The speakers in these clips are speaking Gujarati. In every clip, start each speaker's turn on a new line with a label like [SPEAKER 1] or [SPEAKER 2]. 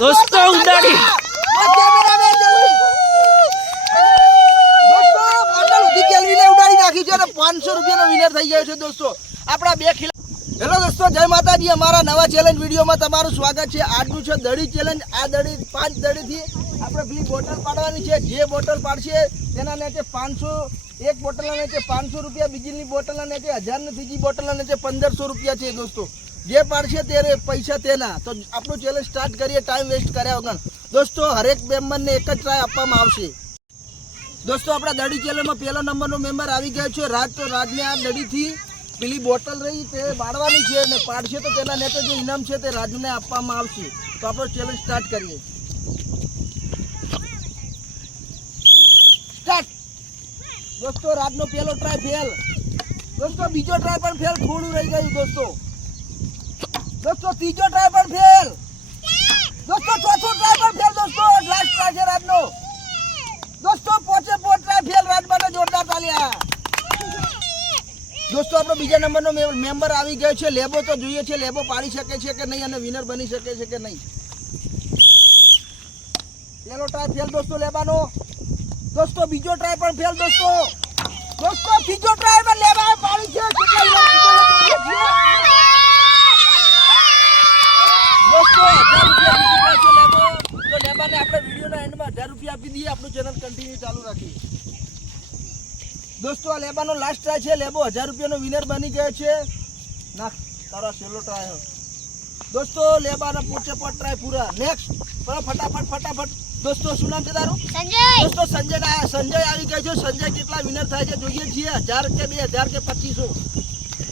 [SPEAKER 1] દોસ્તો ઉડાડી
[SPEAKER 2] પાંચસો રૂપિયાનો વિનર થઈ ગયો છે દોસ્તો. આપણા બે ખિલા હેલો દોસ્તો જય માતાજી. અમારા નવા ચેલેન્જ વિડીયોમાં તમારું સ્વાગત છે. આજનું છે દડી ચેલેન્જ આ દડી પાંચ દડીથી આપણે પેલી બોટલ પાડવાની છે. જે બોટલ પાડશે તેના નીચે પાંચસો એક બોટલના નીચે પાંચસો રૂપિયા બીજીની બોટલના નીચે હજારની બીજી ત્રીજી બોટલના નીચે પંદરસો રૂપિયા છે દોસ્તો. જે પાડશે તે પૈસા તેના. તો આપણું ચેલેન્જ સ્ટાર્ટ કરીએ ટાઈમ વેસ્ટ કર્યા વગર. દોસ્તો, હરેક મેમ્બરને એક જ ટ્રાય આપવામાં આવશે. દોસ્તો, આપણા દડી ચેલેન્જમાં પહેલો નંબરનો મેમ્બર આવી ગયો છે. રાજ, તો રાજને આ દડીથી પેલી બોટલ રહી, તે બાળવાની છે અને પાડશે તો તેના નેતે જે ઇનામ છે તે રાજને આપવામાં આવશે. તો આપણો ચેલેન્જ સ્ટાર્ટ કરીએ. સ્ટાર્ટ દોસ્તો, રાજનો પહેલો ટ્રાય ફેલ દોસ્તો, બીજો ટ્રાય પણ ફેલ થોડું રહી ગયું, દોસ્તો. દોસ્તો, ત્રીજો પણ ફેલ દોસ્તો, ચોથો પણ ફેલ દોસ્તો લાસ્ટ ટ્રાય છે રાજનો દોસ્તો પોચે પોચ ટ્રાય ફેલ રાજબાને જોરદાર ચાલ્યા. દોસ્તો, આપણો બીજા નંબરનો મેમ્બર આવી ગયો છે. લેબો તો જોઈએ છે, લેબો પાડી શકે છે કે નહીં અને વિનર બની શકે છે કે નહીં. પેલો ટ્રાય ફેલ દોસ્તો લેવાનો દોસ્તો, બીજો ટ્રાય પણ ફેલ દોસ્તો. દોસ્તો, ત્રીજો ટ્રાય પણ લેવા પાડી છે. કેટલા વિનર જીતે છે? દોસ્તો હજાર રૂપિયા જીતી ગયા લેબો. તો લેબાને આપણે વિડીયોના એન્ડમાં હજાર રૂપિયા આપી દઈએ આપણું ચેનલ કન્ટિન્યુ ચાલુ રાખીએ. દોસ્તો આ લેબાનો લાસ્ટ ટ્રાય છે. લેબો હજાર રૂપિયાનો વિનર બની ગયો છે. નાખ તારો છેલ્લો ટ્રાય દોસ્તો લેબાના પોચે પોચ ટ્રાય પૂરા. નેક્સ્ટ ફટાફટ ફટાફટ. દોસ્તો શું નામ છે તારું?
[SPEAKER 3] સંજય.
[SPEAKER 2] દોસ્તો સંજય સંજય આવી ગયો છે. સંજય કેટલા વિનર થાય છે? જોઈએ છીએ. હજાર કે બે હજાર કે પચીસો.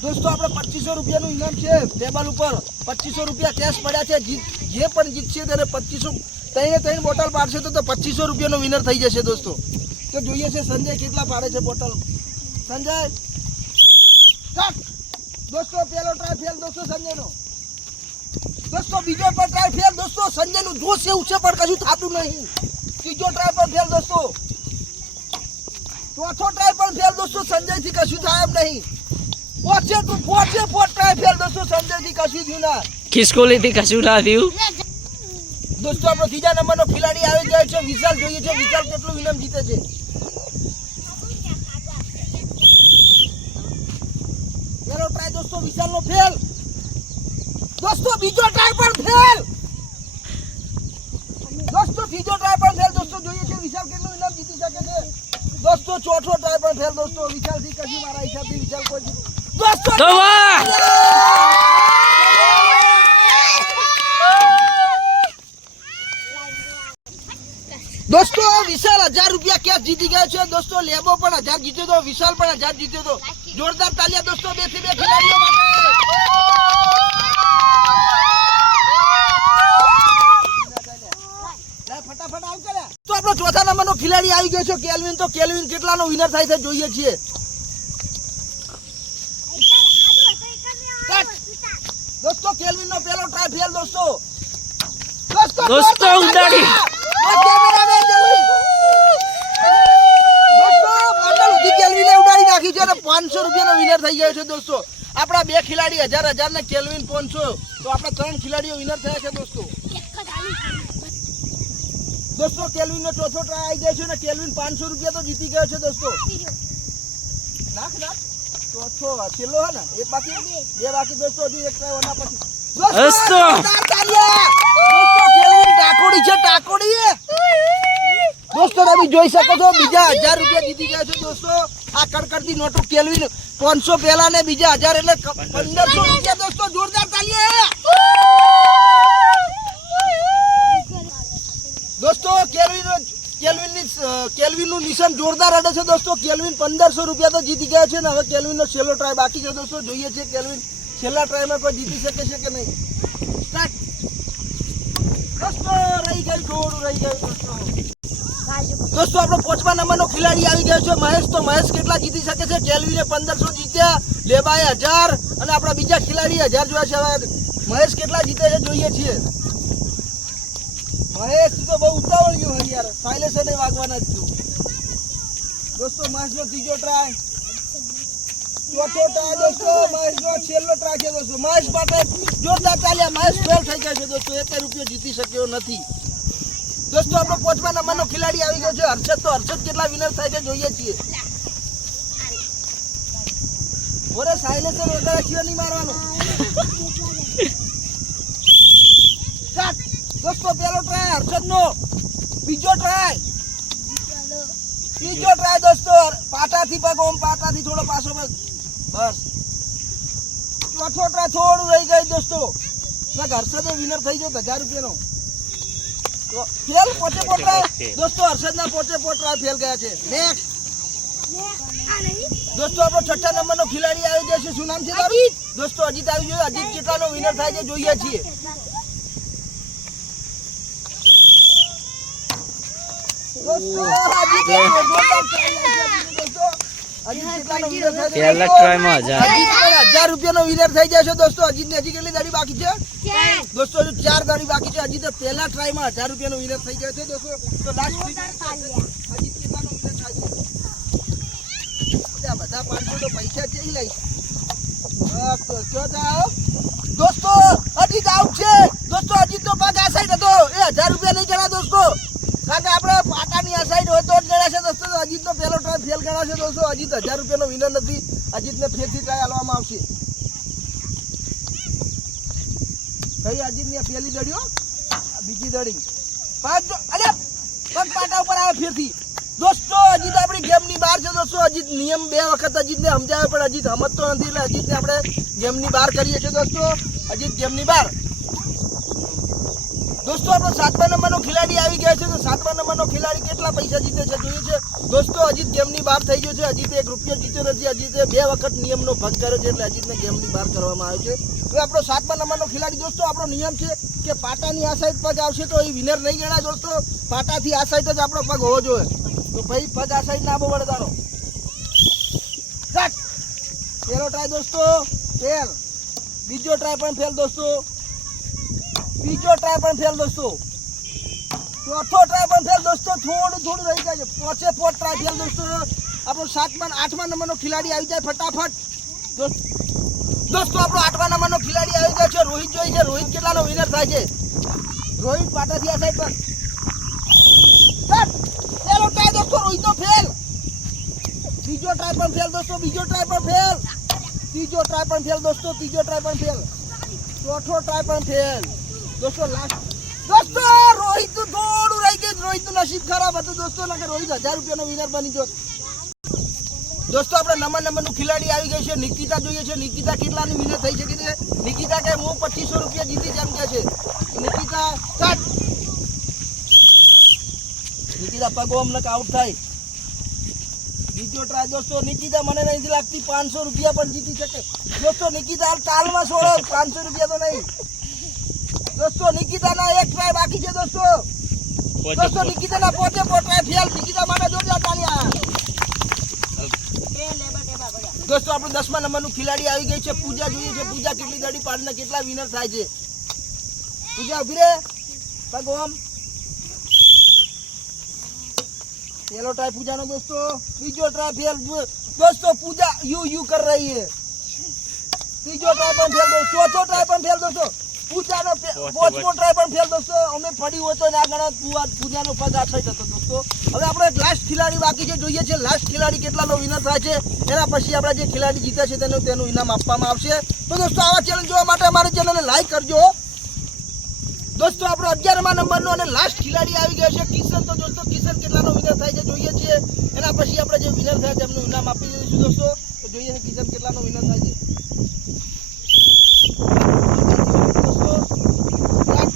[SPEAKER 2] દોસ્તો, આપણે પચીસો રૂપિયાનું ઇનામ છે, ટેબલ ઉપર. પચીસો રૂપિયા કેશ પડ્યા છે. જીત જે પણ જીતશે તેને પચીસો ત્રણે ત્રણ બોટલ પાડશે તો પચીસો રૂપિયાનો વિનર થઈ જશે દોસ્તો. તો જોઈએ છે સંજય કેટલા પાડે છે બોટલ સંજય. દોસ્તો, પેલો ટ્રાય ફેલ દોસ્તો સંજયનો. દોસ્તો, બીજો પણ ટ્રાય ફેલ દોસ્તો સંજયનું. જોશ એવું છે પણ કશું થતું નહીં. ત્રીજો ટ્રાય પણ ફેલ દોસ્તો. ચોથો ટ્રાય પણ ફેલ દોસ્તો સંજયથી કશું થાય એમ નહીં. પોચે તો પોચે પોચ ટ્રાય ફેલ દોસ્તો સંજયથી કશું થયું ના.
[SPEAKER 1] ખિસકોલીથી કશું ના થયું?
[SPEAKER 2] દોસ્તો આપણો ત્રીજા નંબરનો ખેલાડી આવી ગયો છે. વિશાલ જોઈએ છે. વિશાલ કેટલું ઇનામ જીતે છે? પેલો ટ્રાય દોસ્તો વિશાલનો ફેલ દોસ્તો બીજો ટ્રાય પણ ફેલ દોસ્તો ત્રીજો ટ્રાય પણ ફેલ દોસ્તો જોઈએ છે વિશાલ કેટલું ઇનામ જીતી શકે છે? દોસ્તો ચોથો ટ્રાય પણ ફેલ દોસ્તો વિશાલથી કશું મારા હિસાબથી વિશાલ કોઈ દોસ્તો વિશાલ હજાર રૂપિયા કેશ જીતી ગયો છે? દોસ્તો લેબો પણ હજાર જીત્યો હતો વિશાલ પણ હજાર જીત્યો હતો જોરદાર તાલિયા દોસ્તો બેથી બે ખેલાડીઓ માટે. ફટાફટ આવ કરે. તો આપણો ચોથા નંબરનો ખેલાડી આવી ગયો છે. કેલ્વિન તો કેલ્વિન કેટલાનો વિનર થાય છે જોઈએ છીએ દોસ્તો કેલ્વિન નો પેલો ટ્રાય ફેલ દોસ્તો દોસ્તો
[SPEAKER 1] ઉડાડી.
[SPEAKER 2] નાખી છે અને પાંચસો રૂપિયાનો વિનર થઈ ગયો છે દોસ્તો. આપણા બે ખેલાડી હજાર હજાર ને કેલ્વિન પાંચસો. તો આપણા ત્રણ ખેલાડીઓ વિનર થયા છે દોસ્તો. દોસ્તો કેલ્વિન નો ચોથો ટ્રાય આવી ગયો છે ને કેલ્વિન પાંચસો રૂપિયા તો જીતી ગયો છે દોસ્તો. નાખ નાખ. ચોથો છેલ્લો હે ને? એક બાકી? બે બાકી દોસ્તો હજુ એક ઓના પછી.
[SPEAKER 1] દોસ્તો!
[SPEAKER 2] જોરદાર તાલિયા! દોસ્તો કેલ્વિન ટાકોડી છે ટાકોડી દોસ્તો તમે જોઈ શકો છો બીજા હજાર રૂપિયા જીતી ગયા છે દોસ્તો. આ કડકડતી નોટો કેલ્વિન પાંચસો પહેલા ને બીજા હજાર એટલે પંદરસો રૂપિયા દોસ્તો જોરદાર તાલિયા દોસ્તો કેલ્વિન કેલ્વિનની કેલ્વિનનું નિશાન જોરદાર અડે છે દોસ્તો. કેલ્વિન પંદરસો રૂપિયા તો જીતી ગયા છે ને હવે કેલ્વિનનો છેલ્લો ટ્રાય બાકી છે દોસ્તો. જોઈએ છે કેલ્વિન છેલ્લા ટ્રાયમાં કોઈ જીતી શકે છે કે નહીં? સ્ટાર્ટ દોસ્તો, રહી ગયું થોડું રહી ગયું દોસ્તો. દોસ્તો, આપણો પાંચમા નંબરનો ખેલાડી આવી ગયો છે. મહેશ તો મહેશ કેટલા જીતી શકે છે? કેલ્વિને પંદરસો જીત્યા, લેબાએ હજાર અને આપણા બીજા ખેલાડી હજાર જોયા છે. મહેશ કેટલા જીતે છે? જોઈએ છીએ. મહેશ, તું તો વાગવાના જ છું દોસ્તો છેલ્લો ટ્રાય છે દોસ્તો. મહેશ માટે જોરદાર ચાલ્યા મહેશ ફેલ છે દોસ્તો. એક રૂપિયો જીતી શક્યો નથી. દોસ્તો, આપણો પાંચમા નંબરનો ખેલાડી આવી ગયો છે. હર્ષદ તો હર્ષદ કેટલા વિનર થાય છે જોઈએ છીએ. ઓરે સાયલેન્સર વગાડે છે નહીં મારવાનો. દોસ્તો પેલો ટ્રાય હર્ષદનો. બીજો ટ્રાય ત્રીજો ટ્રાય દોસ્તો. પાટાથી પગ ઓમ પાટાથી થોડો પાછો પગ. બસ. ચોથો ટ્રાય થોડું રહી ગયું દોસ્તો. હર્ષદ વિનર થઈ ગયો હજાર રૂપિયાનો. તો ફેલ પોતે પોટ દોસ્તો હર્ષદના પોતે પોટ ફેલ ગયા છે. નેક્સ્ટ દોસ્તો આપણો છઠ્ઠા નંબરનો ખેલાડી આવી ગયો છે. શું નામ છે તારું? દોસ્તો અજીત આવી ગયો અજીત કેટલાનો વિનર થાય છે જોઈએ છીએ દોસ્તો અજીત જોરદાર દોસ્તો અજીત કેટલાનો winner થાય છે?
[SPEAKER 1] પહેલા ટ્રાયમાં હજાર.
[SPEAKER 2] હજાર રૂપિયાનો વિનર થઈ જાય દોસ્તો. અજીત હજી કેટલી દાડી બાકી છે? દોસ્તો હજુ ચાર દાડી બાકી છે. અજીત પહેલા ટ્રાયમાં હજાર રૂપિયાનો વિનર થઈ ગયો છે દોસ્તો. તો લાસ્ટ અજીત કેટલાનો વિનર થાય છે? બધા પાંચસો તો પૈસા છે ઈ લઈશ. તો કયો જાઓ. દોસ્તો અજીત આઉટ છે. દોસ્તો અજીત નો પગ આ સાઈડ હતો. એ હજાર રૂપિયા નહીં જણા દોસ્તો. કારણ કે આપણે પાટાની આ સાઈડ હોય તો જ ગણાશે દોસ્તો. અજીતનો પહેલો ટ્રાય ફેલ ગણાશે દોસ્તો. અજીત હજાર રૂપિયાનો વિનર નથી. અજીતને ફેરથી ટ્રાય આલવામાં આવશે. કઈ અજીતની પહેલી દડીઓ બીજી દડી. પાંચ અરે પગ પાટા ઉપર આવે ફેરથી. દોસ્તો, અજીત આપણી ગેમની બહાર છે દોસ્તો. અજીત નિયમ બે વખત અજીતને સમજાવે, પણ અજીત સમજતો નથી. એટલે અજીતને આપણે ગેમની બહાર કરીએ છીએ દોસ્તો. અજીત ગેમની બહાર. દોસ્તો, આપણો સાતમા નંબરનો ખેલાડી આવી ગયા છે, તો સાતમા નંબરનો ખેલાડી કેટલા પૈસા જીતે છે જોયું છે. દોસ્તો, અજીત ગેમની બહાર થઈ ગયો છે. અજીતે એક રૂપિયો જીત્યો નથી. અજીતે બે વખત નિયમનો ભંગ કર્યો છે એટલે અજીતને ગેમની બહાર કરવામાં આવ્યો છે. હવે આપણો સાતમા નંબરનો ખેલાડી, દોસ્તો, આપણો નિયમ છે કે પાટાની આ સાઈડ પગ આવશે તો એ વિનર નહીં ગણાય, દોસ્તો. પાટાથી આ સાઈડ જ આપણો પગ હોવો જોઈએ. તો ભાઈ, પગ આ સાઈડ ના આવવો તારો કટ પેલો ટ્રાય દોસ્તો. ફેલ બીજો ટ્રાય પણ ફેલ દોસ્તો. બીજો ટ્રાય પણ ફેલ દોસ્તો. ચોથો ટ્રાય પણ ફેલ દોસ્તો, થોડું થોડું રહી જાય છે. પોચે પોચ ટ્રાય ફેલ દોસ્તો. આપણો સાતમા આઠમા નંબરનો ખેલાડી આવી જાય ફટાફટ. દોસ્તો આપણો આઠમા નંબરનો ખેલાડી આવી ગયો છે. રોહિત જોઈ છે. રોહિત કેટલાનો વિનર થાય છે? રોહિત પાટાથી આ સાઈડ પર. કટ! ટ્રાય દોસ્તો, રોહિતનો ફેલ બીજો ટ્રાય પણ ફેલ દોસ્તો, બીજો ટ્રાય પણ ફેલ ત્રીજો ટ્રાય પણ ફેલ દોસ્તો, ત્રીજો ટ્રાય પણ ફેલ ચોથો ટ્રાય પણ ફેલ દોસ્તો રોહિતનું થોડું રહી ગયું. રોહિતનું નસીબ ખરાબ હતું. દોસ્તો રોહિત હજાર રૂપિયાનો વિનર બની ગયો. દોસ્તો, આપણે નંબર નંબરનું ખેલાડી આવી ગઈ છે. નિકિતા જોઈએ છે. નિકિતા કેટલાની વિનર થઈ શકે છે? નિકિતા કે હું પચીસો રૂપિયા જીતી જેમ કે છે. નિકિતા સ્ટાર્ટ નિકિતા, પગો અમને આઉટ થાય. બીજો ટ્રાય દોસ્તો, નિકિતા મને નથી લાગતી પાંચસો રૂપિયા પણ જીતી શકે. દોસ્તો, નિકિતા તાલમાં છોડો. પાંચસો રૂપિયા તો નહીં. દોસ્તો નિકિતાના એક ટ્રાય બાકી છે દોસ્તો. દોસ્તો નિકિતાના પોતે પો ટ્રાય ફેલ નિકિતા માટે જોરદાર તાળીયા દોસ્તો આપણે દસમા નંબરનું ખિલાડી આવી ગઈ છે. પૂજા જોઈએ છે. પૂજા કેટલી દડી પાડીને કેટલા વિનર થાય છે. પૂજા ઊભી રે. ભગવાન પેલો ટ્રાય પૂજાનો દોસ્તો. બીજો ટ્રાય ફેલ દોસ્તો પૂજા યુ યુ કર રહી હે ત્રીજો ટ્રાય પણ ફેલ દોસ્તો ચોથો ટ્રાય પણ ફેલ દોસ્તો પૂજાનો પાંચમો પણ ફેલ દોસ્તો. અમે પડી હોય તો ના પૂવા- પૂજાનો પગ આ side હતો દોસ્તો. હવે આપણે એક લાસ્ટ ખેલાડી બાકી છે જોઈએ છે લાસ્ટ ખેલાડી કેટલાનો વિનર થાય છે. એના પછી આપણે જે ખેલાડી જીતે છે તેનું તેનું ઇનામ આપવામાં આવશે. તો દોસ્તો આવા ચેલેન્જ જોવા માટે અમારી ચેનલને લાઈક કરજો. દોસ્તો આપણો અગિયારમા નંબરનો અને લાસ્ટ ખેલાડી આવી ગયો છે કિશન. તો દોસ્તો કિશન કેટલાનો વિનર થાય છે જોઈએ છીએ એના પછી આપણે જે વિનર થાય તેમનું ઇનામ આપી દઈશું દોસ્તો. તો જોઈએ છે કિશન કેટલાનો વિનર થાય છે દોસ્તો, start.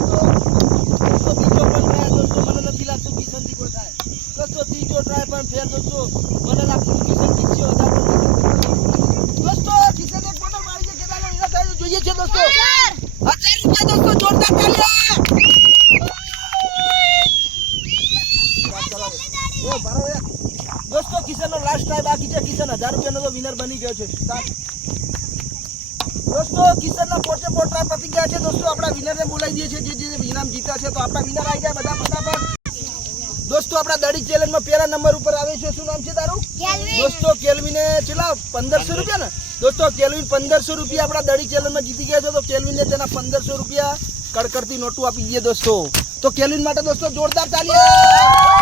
[SPEAKER 2] દોસ્તો, બીજો પણ try દોસ્તો, મને નથી લાગતું કિશનથી કોઈ થાય. દોસ્તો, ત્રીજો try પણ fail દોસ્તો. મને લાગતું કિશન જીતશે, વધારે પણ નથી. દોસ્તો કિશન એક બોટલ મારી છે કેટલાનો વિનર થાય છે જોઈએ છે દોસ્તો હજાર રૂપિયા દોસ્તો જોરદાર તાળીઓ એ ભરો એ. દોસ્તો કિશનનો લાસ્ટ ટ્રાય બાકી છે કિશન હજાર રૂપિયાનો તો વિનર બની ગયો છે. દોસ્તો કિશનના પોતે પોટ પતી ગયા છે. દોસ્તો આપણા વિનરને બોલાવી દઈએ છીએ. જે જે ઇનામ જીતા છે તો આપણા વિનર આવી જાય બધા ફટાફટ. દોસ્તો આપણા દડી ચેલેન્જમાં પહેલા નંબર ઉપર આવે છે. શું નામ છે તારું? દોસ્તો કેલ્વિને ચેલા? પંદરસો રૂપિયા ને દોસ્તો કેલ્વિન પંદરસો રૂપિયા આપણા દડી ચેલેન્જમાં જીતી ગયા છે. તો કેલ્વિનને તેના પંદરસો રૂપિયા કડકડતી નોટું આપી દઈએ દોસ્તો. તો કેલિન માટે દોસ્તો જોરદાર તાલિયા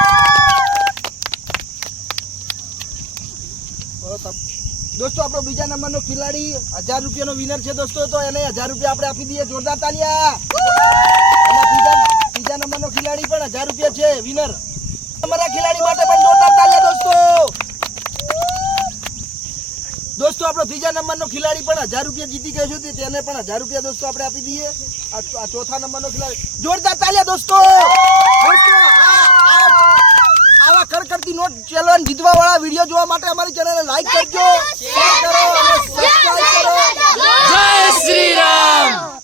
[SPEAKER 2] દોસ્તો, આપણો બીજા નંબરનો ખિલાડી હજાર રૂપિયાનો વિનર છે દોસ્તો, તો એને હજાર રૂપિયા આપણે આપી દઈએ. જોરદાર તાલિયા બીજા ત્રીજા નંબરનો ખિલાડી પણ હજાર રૂપિયા છે વિનર અમારા ખિલાડી માટે પણ જોરદાર તાલિયા દોસ્તો દોસ્તો આપણો ત્રીજા નંબરનો ખિલાડી પણ હજાર રૂપિયા જીતી ગયો છે તેને પણ હજાર રૂપિયા દોસ્તો આપણે આપી દઈએ. આ ચોથા નંબરનો ખિલાડી. જોરદાર તાલિયા દોસ્તો! દોસ્તો આ- આ- આવા કરકરતી નોટ ચેલેન્જ જીતવા વાળા વીડિયો જોવા માટે અમારી ચેનલને લાઈક કરજો. શેર કરો અને સબસ્ક્રાઇબ કરો.
[SPEAKER 1] જય શ્રી રામ!